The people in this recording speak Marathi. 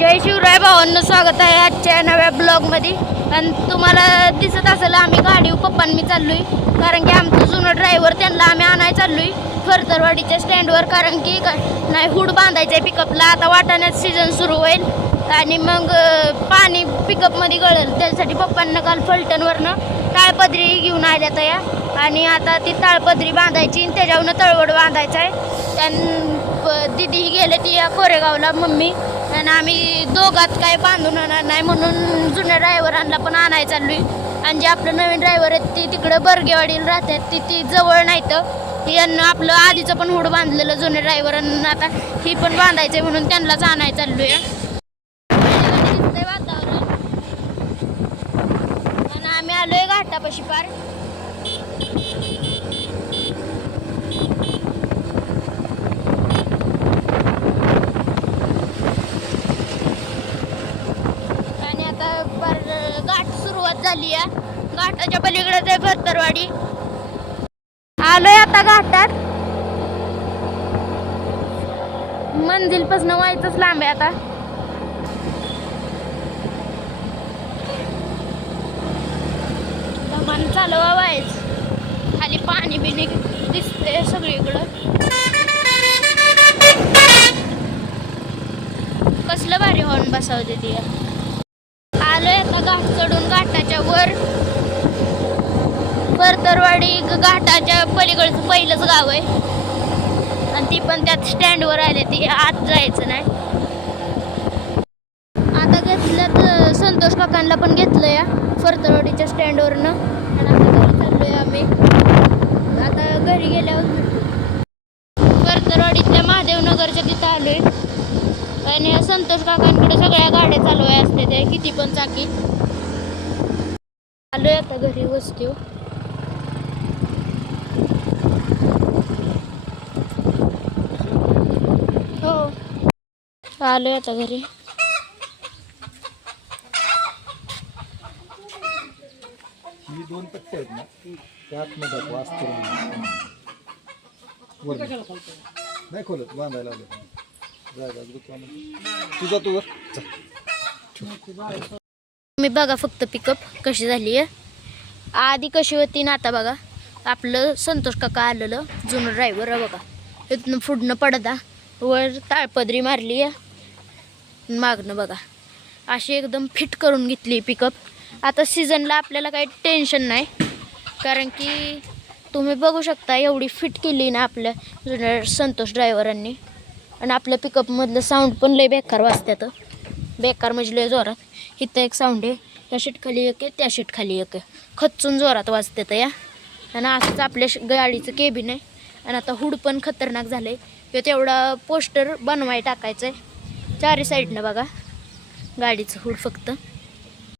जय शिवराय भावांना स्वागत आहे आजच्या नव्या ब्लॉगमध्ये आणि तुम्हाला दिसत असेल आम्ही गाडी पप्पान मी चाललोय. कारण की आमचं जुनं ड्रायव्हर त्यांना आम्ही आणायला चाललोय. फरतरवाडीच्या स्टँडवर कारण की नाही हुड बांधायचं आहे पिकअपला आता वाटाण्यात सीझन सुरू होईल. आणि मग पाणी पिकअपमध्ये गळेल. त्यासाठी पप्पांना काल फलटणवरनं ताळपदरी घेऊन आल्या तया. आणि आता ती ताळपदरी बांधायची आणि त्याच्यावरनं तळवड बांधायचं आहे. त्यां प- दिदी गेले ती या कोरेगावला मम्मी. आणि आम्ही दोघात काय बांधून आणणार नाही म्हणून जुन्या ड्रायव्हरांना पण आणायला आहे आणि जे आपलं नवीन ड्रायव्हर आहेत ती तिकडं बर्गेवाडीला राहतात. ती ती जवळ नाही तर यांना आपलं आधीचं पण हुड बांधलेलं जुन्या ड्रायव्हरांना आता. ही पण बांधायचं आहे म्हणून त्यांनाच आणाय चाललो आहे वातावरण आणि आम्ही आलोय पार. आणि आता पार घाट सुरुवात झाली आहे. घाटाच्या पलीकडे आहे भरतरवाडी. आलोय आता घाटात. मंदिरपासून व्हायचंच लांब आहे आता. दमान चालवा खाली पाणी बिणी दिसते सगळीकडं. कसलं भारी हॉर्न बसावते ती. आलोय आता घाट चढून घाटाच्या वर. परतरवाडी घाटाच्या पलीकडचं पहिलंच गाव आहे. आणि ती पण त्यात स्टँडवर आले ती. आत जायचं नाही. आता घेतलं तर संतोष काकांना पण घेतलं या फरतरवाडीच्या स्टँडवरनं आणि आता घरी चाललोय आम्ही आता घरी गेल्यावर भेटू फरतरवाडीतल्या महादेवनगरच्या तिथं आहे आणि संतोष काकांकडे सगळ्या गाड्या चालू आहे असते ते किती पण चाकी. आलो आहे आता घरी वस्तीव हो. आलो आहे आता घरी. दोन पट्टे आहेत ना त्यात मधात वाचतो वर नाही खोलत बांधायला लावले. जायला तुझा तू वर. जा. मी बघा फक्त पिकअप कशी झाली आहे. आधी कशी होती ना आता बघा. आपलं संतोष काका आलेलं जुनं ड्रायव्हर बघा. इथनं फुडणं पडदा वर ताळपदरी मारली आहे. मागणं बघा. अशी एकदम फिट करून घेतली पिकअप आता सीझनला आपल्याला काही टेन्शन नाही. कारण की तुम्ही बघू शकता एवढी फिट केली ना आपल्या जुन्या संतोष ड्रायव्हरांनी आणि आपल्या पिकअपमधलं साऊंड पण लय बेकार वाजत्यात. बेकार म्हणजे लय जोरात. इथं एक साऊंड आहे. या शीट खाली एक आहे त्या शीट खाली एक आहे. खच्चून जोरात वाजतात या. आणि असंच आपल्या श- गाडीचं केबिन आहे. आणि आता हुड पण खतरनाक झालं आहे तेवढा पोस्टर बनवाय टाकायचं आहे चारी साईडनं बघा. गाडीचं हुड फक्त.